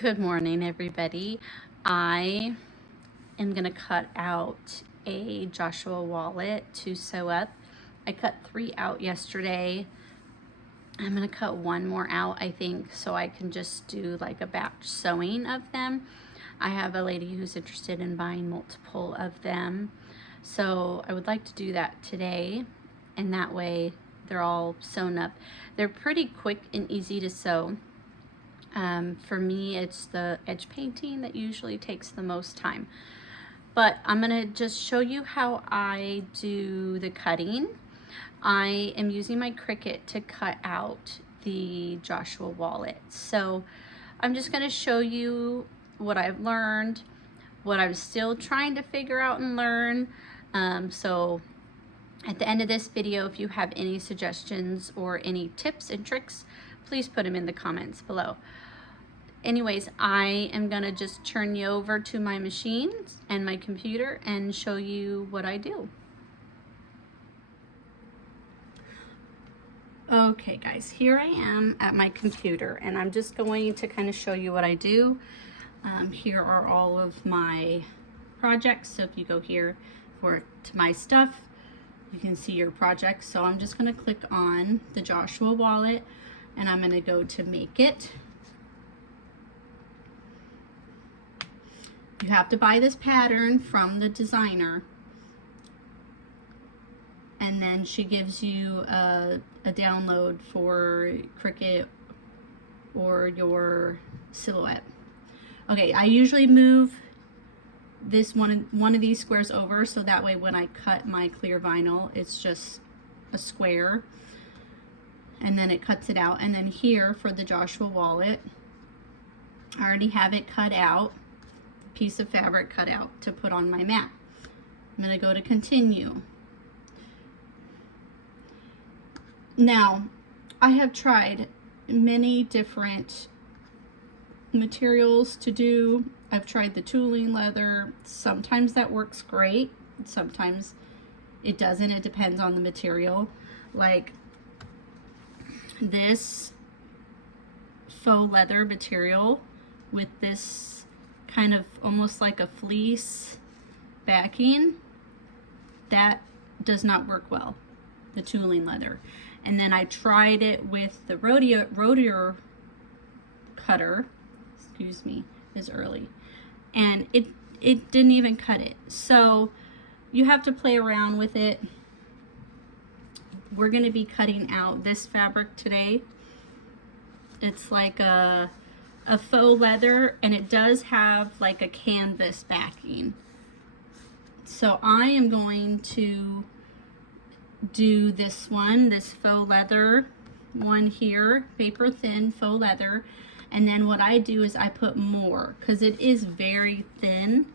Good morning, everybody. I am going to cut out a Joshua wallet to sew up. I cut 3 out yesterday. I'm going to cut 1 more out, I think, so I can just do like a batch sewing of them. I have a lady who's interested in buying multiple of them, so I would like to do that today, and that way they're all sewn up. They're pretty quick and easy to sew. For me, it's the edge painting that usually takes the most time. But I'm gonna just show you how I do the cutting. I am using my Cricut to cut out the Joshua wallet. So I'm just gonna show you what I've learned, what I'm still trying to figure out and learn. So at the end of this video, if you have any suggestions or any tips and tricks, please put them in the comments below. Anyways, I am gonna just turn you over to my machine and my computer and show you what I do. Okay guys, here I am at my computer and I'm just going to kind of show you what I do. Here are all of my projects. So if you go here to my stuff, you can see your projects. So I'm just gonna click on the Joshua wallet and I'm gonna go to make it. You have to buy this pattern from the designer, and then she gives you a download for Cricut or your silhouette. Okay, I usually move this one of these squares over, so that way when I cut my clear vinyl, it's just a square, and then it cuts it out. And then here for the Joshua wallet, I already have it cut out, piece of fabric cut out to put on my mat. I'm going to go to continue. Now, I have tried many different materials to do. I've tried the tooling leather. Sometimes that works great. Sometimes it doesn't. It depends on the material. Like this faux leather material with this kind of almost like a fleece backing, that does not work well, the tooling leather. And then I tried it with the rodeo cutter, excuse me, is early, and it didn't even cut it. So you have to play around with it. We're going to be cutting out this fabric today. It's like a faux leather, and it does have like a canvas backing. So I am going to do this one, this faux leather one here, paper thin faux leather, and then what I do is I put more, because it is very thin.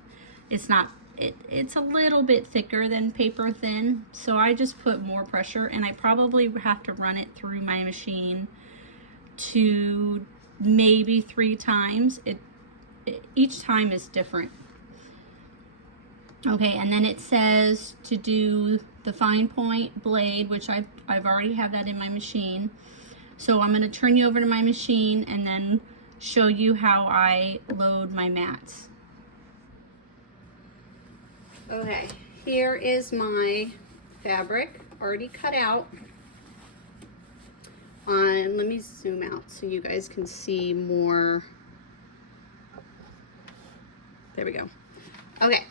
It's not, it's a little bit thicker than paper thin, so I just put more pressure, and I probably have to run it through my machine to maybe 3 times. Each time is different. Okay, and then it says to do the fine point blade, which I've already have that in my machine. So I'm going to turn you over to my machine and then show you how I load my mats. Okay, here is my fabric already cut out. Let me zoom out so you guys can see more. There we go. Okay,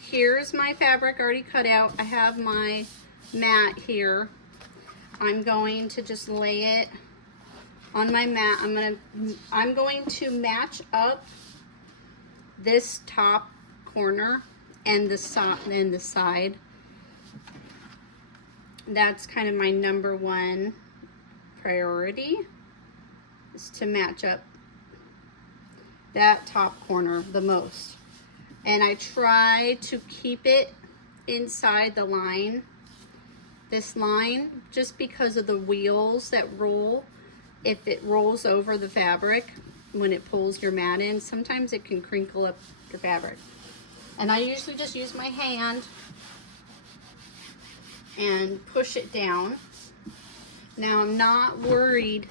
here's my fabric already cut out. I have my mat here. I'm going to just lay it on my mat. I'm going to match up this top corner and the side. That's kind of my number one priority, is to match up that top corner the most. And I try to keep it inside the line, this line, just because of the wheels that roll. If it rolls over the fabric when it pulls your mat in, sometimes it can crinkle up your fabric. And I usually just use my hand and push it down. Now I'm not worried,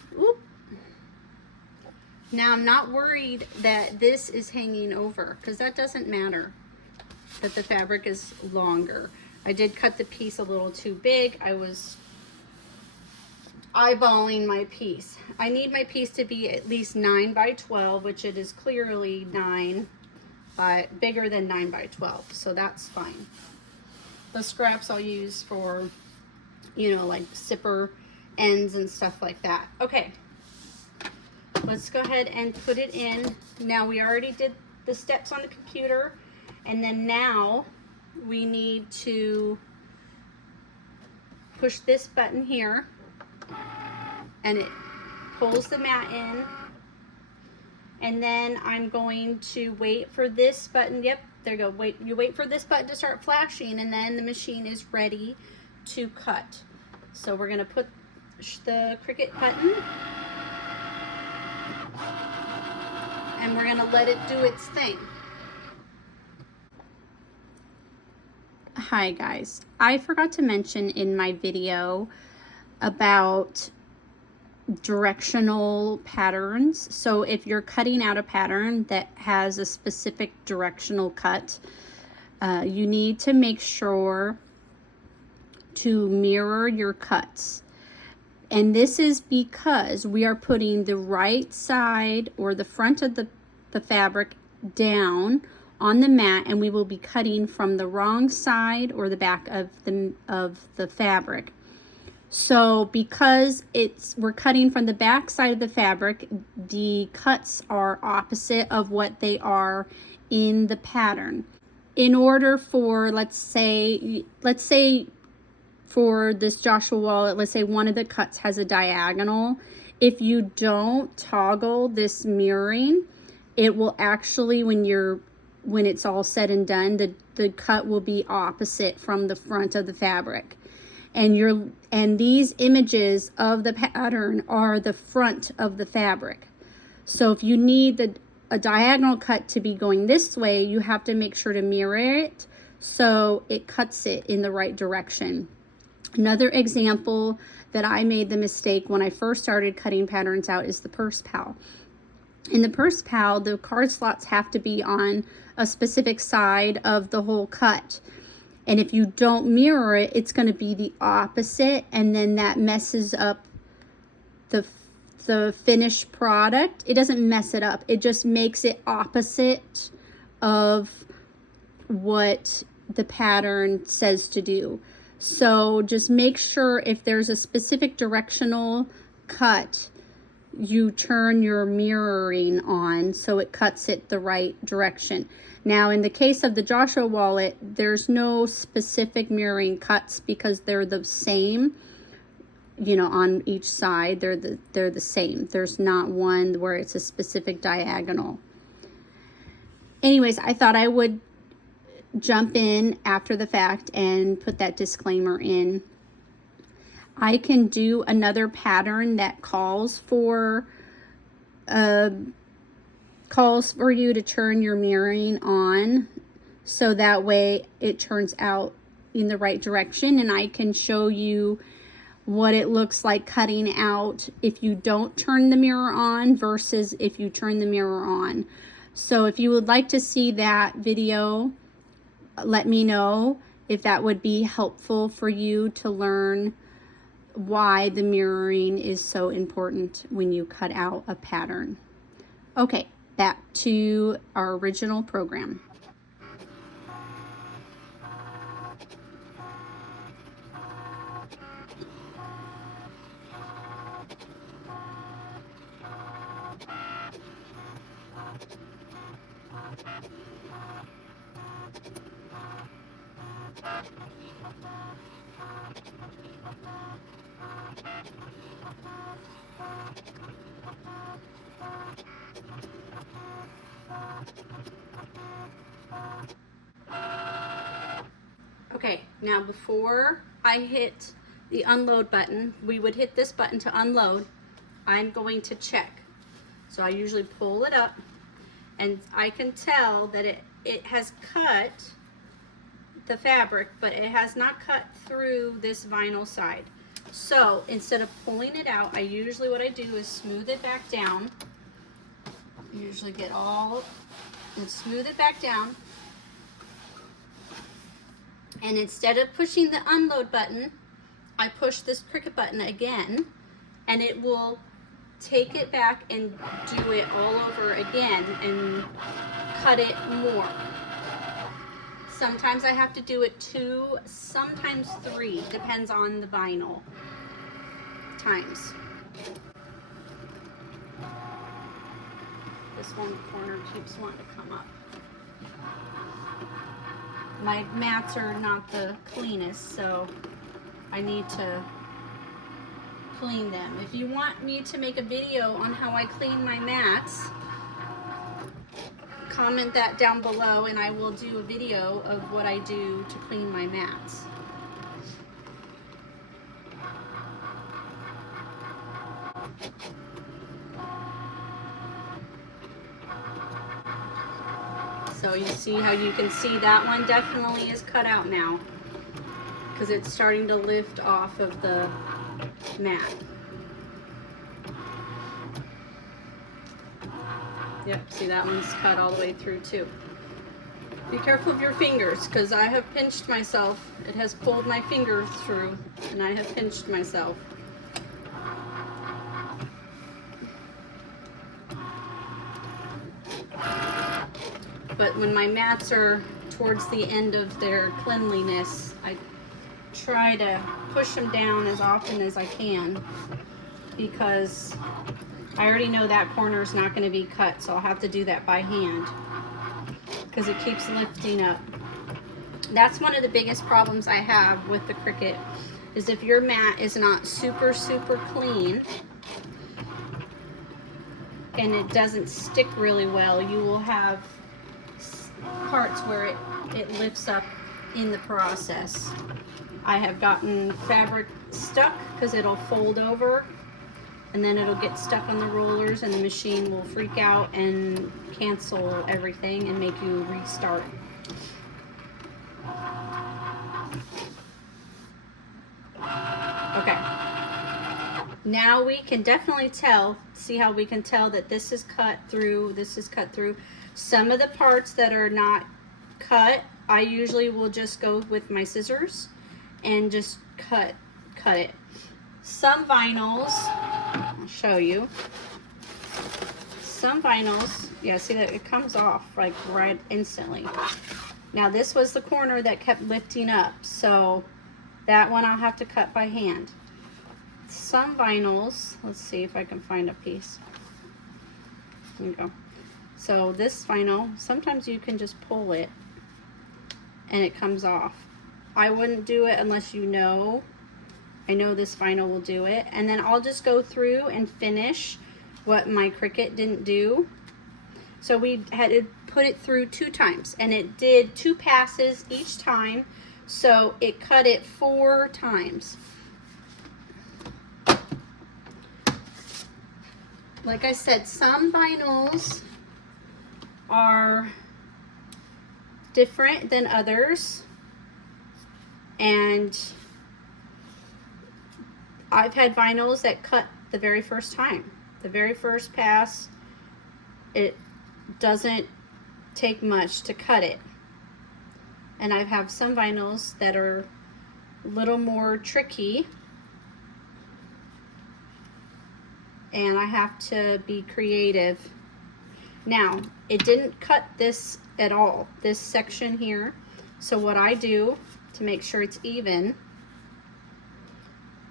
Now I'm not worried that this is hanging over, because that doesn't matter, that the fabric is longer. I did cut the piece a little too big. I was eyeballing my piece. I need my piece to be at least 9 by 12, which it is clearly 9, but bigger than 9 by 12, so that's fine. The scraps I'll use for, you know, like zipper ends and stuff like that. Okay, let's go ahead and put it in. Now we already did the steps on the computer, and then now we need to push this button here, and it pulls the mat in. And then I'm going to wait for this button. Yep, there you go. You wait for this button to start flashing, and then the machine is ready to cut. So we're gonna put the Cricut button, and we're gonna let it do its thing. Hi guys, I forgot to mention in my video about directional patterns. So if you're cutting out a pattern that has a specific directional cut, you need to make sure to mirror your cuts. And this is because we are putting the right side or the front of the fabric down on the mat, and we will be cutting from the wrong side or the back of the fabric. So because we're cutting from the back side of the fabric, the cuts are opposite of what they are in the pattern. In order for, let's say for this Joshua wallet, let's say one of the cuts has a diagonal. If you don't toggle this mirroring, it will actually, when it's all said and done, the cut will be opposite from the front of the fabric. And these images of the pattern are the front of the fabric. So if you need a diagonal cut to be going this way, you have to make sure to mirror it so it cuts it in the right direction. Another example that I made the mistake when I first started cutting patterns out is the purse pal. In the purse pal, the card slots have to be on a specific side of the whole cut. And if you don't mirror it, it's going to be the opposite, and then that messes up the finished product. It doesn't mess it up. It just makes it opposite of what the pattern says to do. So just make sure if there's a specific directional cut, you turn your mirroring on so it cuts it the right direction. Now in the case of the Joshua wallet, there's no specific mirroring cuts because they're the same, you know, on each side. They're the same. There's not one where it's a specific diagonal. Anyways, I thought I would jump in after the fact and put that disclaimer in. I can do another pattern that calls for you to turn your mirroring on, so that way it turns out in the right direction, and I can show you what it looks like cutting out if you don't turn the mirror on versus if you turn the mirror on. So if you would like to see that video, let me know if that would be helpful for you to learn why the mirroring is so important when you cut out a pattern. Okay, back to our original program. Okay, now before I hit the unload button, we would hit this button to unload. I'm going to check. So I usually pull it up, and I can tell that it has cut the fabric, but it has not cut through this vinyl side. So instead of pulling it out, what I do is smooth it back down, Usually get all and smooth it back down. And instead of pushing the unload button, I push this Cricut button again, and it will take it back and do it all over again and cut it more. Sometimes I have to do it 2, sometimes 3, depends on the vinyl times. This one corner keeps wanting to come up. My mats are not the cleanest, so I need to clean them. If you want me to make a video on how I clean my mats, comment that down below and I will do a video of what I do to clean my mats. So you see how you can see that one definitely is cut out now because it's starting to lift off of the mat. Yep, see that one's cut all the way through too. Be careful of your fingers because I have pinched myself. It has pulled my fingers through and I have pinched myself. But when my mats are towards the end of their cleanliness, I try to push them down as often as I can because I already know that corner is not going to be cut, so I'll have to do that by hand because it keeps lifting up. That's one of the biggest problems I have with the Cricut is if your mat is not super clean and it doesn't stick really well, you will have parts where it lifts up in the process. I have gotten fabric stuck because it'll fold over and then it'll get stuck on the rollers and the machine will freak out and cancel everything and make you restart. Okay. Now we can definitely tell, see how we can tell that this is cut through, this is cut through. Some of the parts that are not cut, I usually will just go with my scissors and just cut it. Some vinyls, I'll show you. Some vinyls, yeah, see that it comes off like right instantly. Now this was the corner that kept lifting up, so that one I'll have to cut by hand. Some vinyls, let's see if I can find a piece. There you go. So this vinyl, sometimes you can just pull it and it comes off. I wouldn't do it unless you know. I know this vinyl will do it. And then I'll just go through and finish what my Cricut didn't do. So we had to put it through 2 times and it did 2 passes each time. So it cut it 4 times. Like I said, some vinyls are different than others, and I've had vinyls that cut the very first time. The very first pass, it doesn't take much to cut it. And I have some vinyls that are a little more tricky, and I have to be creative. Now, it didn't cut this at all, this section here. So what I do to make sure it's even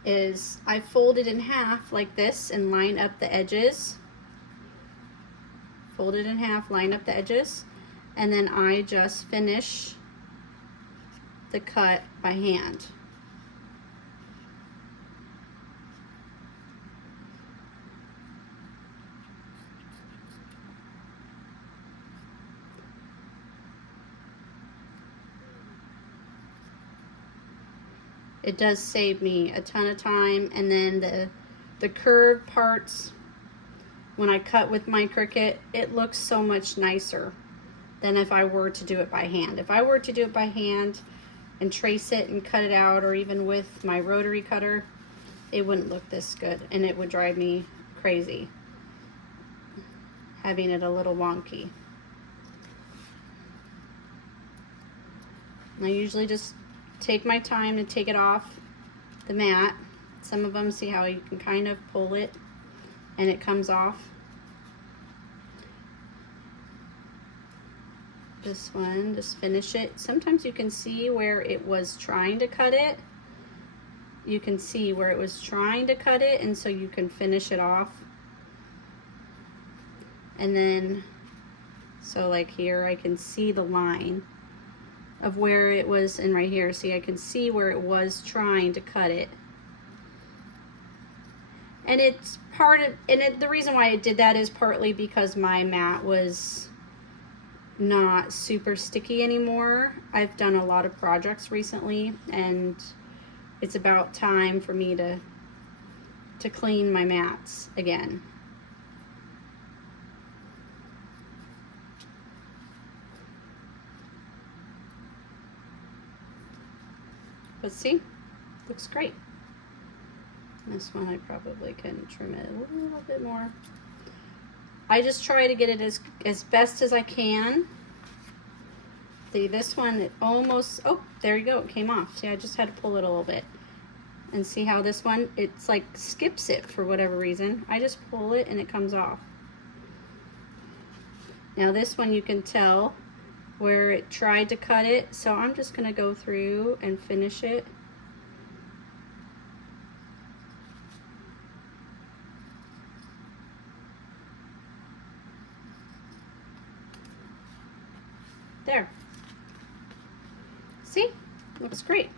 is I fold it in half like this and line up the edges. Fold it in half, line up the edges, and then I just finish the cut by hand. It does save me a ton of time, and then the curved parts, when I cut with my Cricut, it looks so much nicer than if I were to do it by hand. If I were to do it by hand and trace it and cut it out, or even with my rotary cutter, it wouldn't look this good and it would drive me crazy. having it a little wonky. I usually just take my time to take it off the mat. Some of them, see how you can kind of pull it and it comes off. This one, just finish it. Sometimes you can see where it was trying to cut it. You can see where it was trying to cut it, and so you can finish it off. And then, so like here, I can see the line of where it was, and right here, see, I can see where it was trying to cut it. And it's part of, the reason why I did that is partly because my mat was not super sticky anymore. I've done a lot of projects recently, and it's about time for me to clean my mats again. But see, looks great. This one I probably can trim it a little bit more. I just try to get it as best as I can. See, this one, it almost, oh, there you go, it came off. See, I just had to pull it a little bit. And see how this one, it's like skips it for whatever reason. I just pull it and it comes off. Now this one you can tell where it tried to cut it, so I'm just gonna go through and finish it. There. See? Looks great.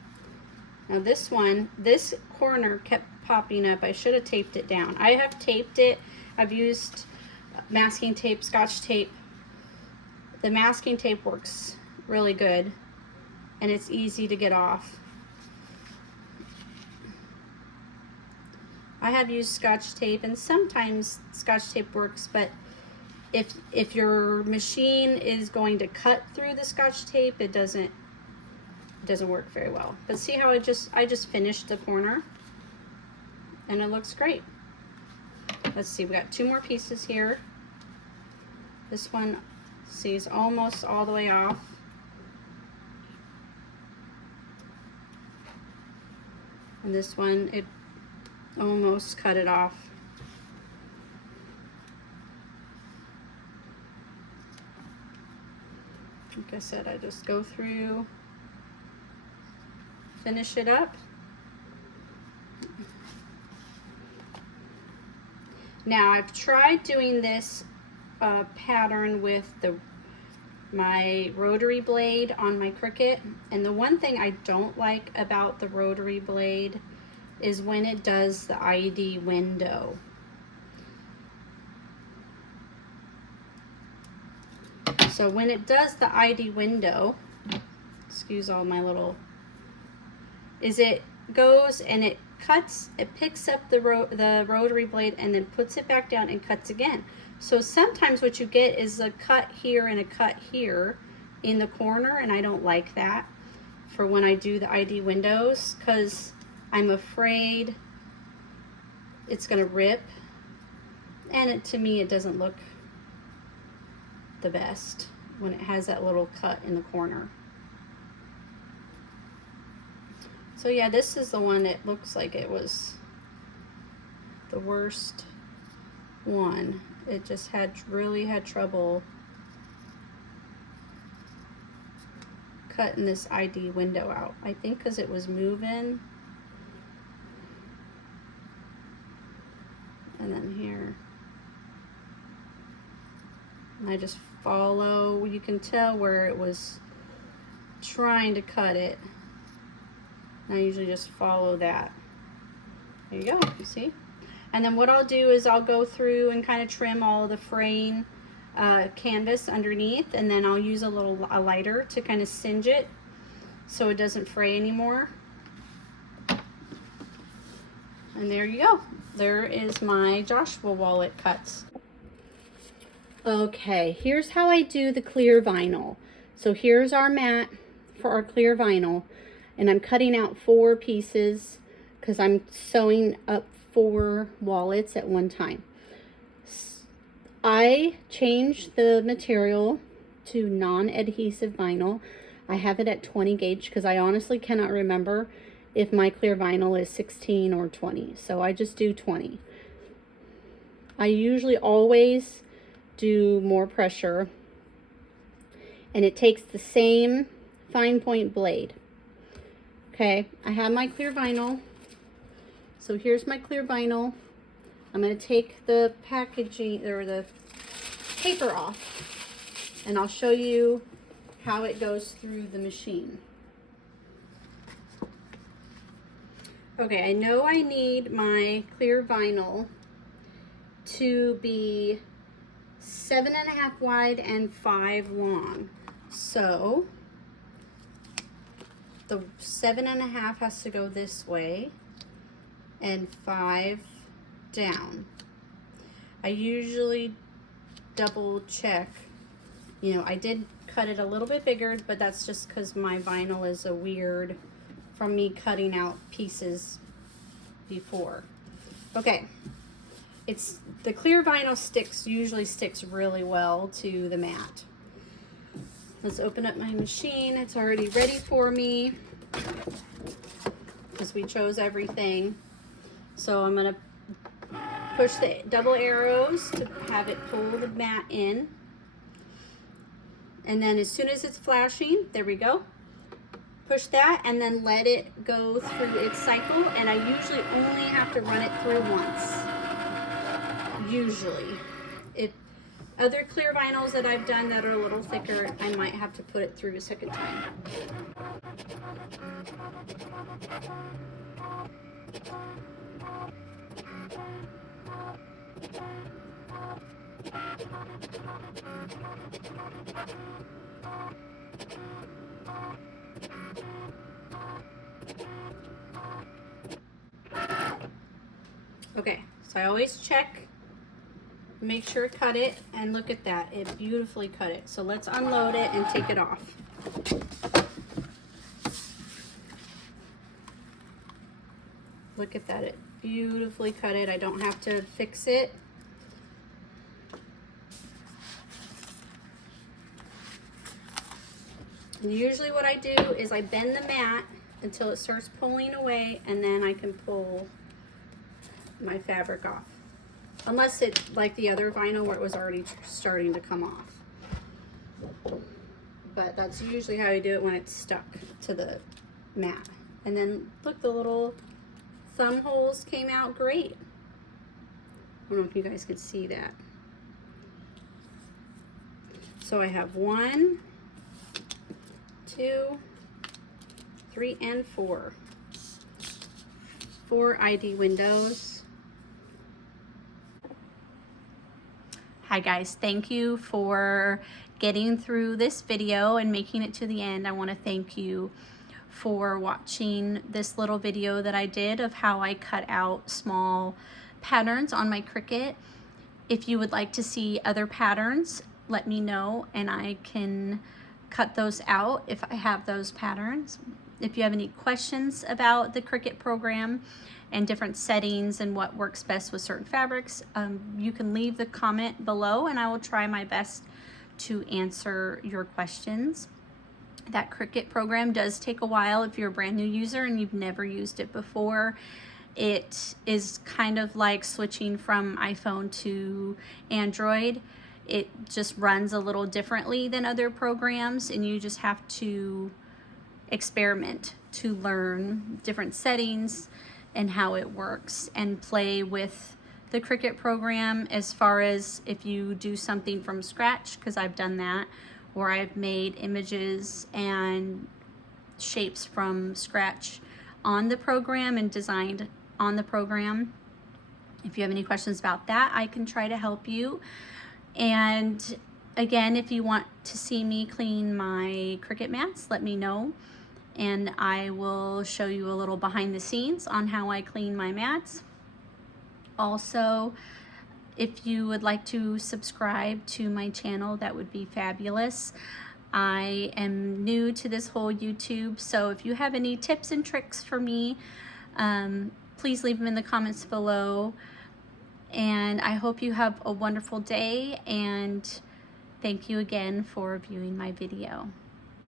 Now this one, this corner kept popping up. I should have taped it down. I have taped it. I've used masking tape, Scotch tape. The masking tape works really good, and it's easy to get off. I have used Scotch tape, and sometimes Scotch tape works, but if your machine is going to cut through the Scotch tape, it doesn't work very well. But see how I just finished the corner, and it looks great. Let's see, we got 2 more pieces here. This one, see, is almost all the way off. And this one, it almost cut it off. Like I said, I just go through, finish it up. Now I've tried doing this pattern with my rotary blade on my Cricut, and the one thing I don't like about the rotary blade is when it does the ID window. So when it does the ID window, excuse all my little, is it goes and it cuts, it picks up the rotary blade and then puts it back down and cuts again. So sometimes what you get is a cut here and a cut here in the corner, and I don't like that for when I do the ID windows, because I'm afraid it's gonna rip, and to me it doesn't look the best when it has that little cut in the corner. So yeah, this is the one that looks like it was the worst one. It just really had trouble cutting this ID window out. I think because it was moving. And then here. And I just follow, you can tell where it was trying to cut it. And I usually just follow that. There you go, you see? And then what I'll do is I'll go through and kind of trim all of the fraying canvas underneath, and then I'll use a lighter to kind of singe it so it doesn't fray anymore. And there you go. There is my Joshua wallet cuts. Okay, here's how I do the clear vinyl. So here's our mat for our clear vinyl, and I'm cutting out 4 pieces because I'm sewing up 4 wallets at one time. I changed the material to non-adhesive vinyl. I have it at 20 gauge because I honestly cannot remember if my clear vinyl is 16 or 20. So I just do 20. I usually always do more pressure, and it takes the same fine point blade. Okay, I have my clear vinyl. So here's my clear vinyl. I'm going to take the packaging or the paper off, and I'll show you how it goes through the machine. Okay, I know I need my clear vinyl to be 7.5 wide and 5 long. So the 7.5 has to go this way and 5 down. I usually double check. You know, I did cut it a little bit bigger, but that's just because my vinyl is a weird from me cutting out pieces before. Okay, it's the clear vinyl usually sticks really well to the mat. Let's open up my machine. It's already ready for me because we chose everything. So I'm gonna push the double arrows to have it pull the mat in. And then as soon as it's flashing, there we go. Push that and then let it go through its cycle. And I usually only have to run it through once. Usually. If other clear vinyls that I've done that are a little thicker, I might have to put it through a second time. Okay, so I always check, make sure to cut it, and look at that, it beautifully cut it. So let's unload it and take it off. Look at that, it beautifully cut it. I don't have to fix it. And usually what I do is I bend the mat until it starts pulling away, and then I can pull my fabric off. Unless it's like the other vinyl where it was already starting to come off. But that's usually how I do it when it's stuck to the mat. And then look, the little thumb holes came out great. I don't know if you guys could see that. So I have 1, 2, 3, and 4. 4 ID windows. Hi guys, thank you for getting through this video and making it to the end. I want to thank you for watching this little video that I did of how I cut out small patterns on my Cricut. If you would like to see other patterns, let me know and I can cut those out if I have those patterns. If you have any questions about the Cricut program and different settings and what works best with certain fabrics, you can leave the comment below and I will try my best to answer your questions. That Cricut program does take a while if you're a brand new user and you've never used it before. It is kind of like switching from iPhone to Android. It just runs a little differently than other programs, and you just have to experiment to learn different settings and how it works and play with the Cricut program as far as if you do something from scratch, because I've done that, or I've made images and shapes from scratch on the program and designed on the program. If you have any questions about that, I can try to help you. And again, if you want to see me clean my Cricut mats, let me know. And I will show you a little behind the scenes on how I clean my mats. Also, if you would like to subscribe to my channel, that would be fabulous. I am new to this whole YouTube, so if you have any tips and tricks for me, please leave them in the comments below. and I hope you have a wonderful day, and thank you again for viewing my video.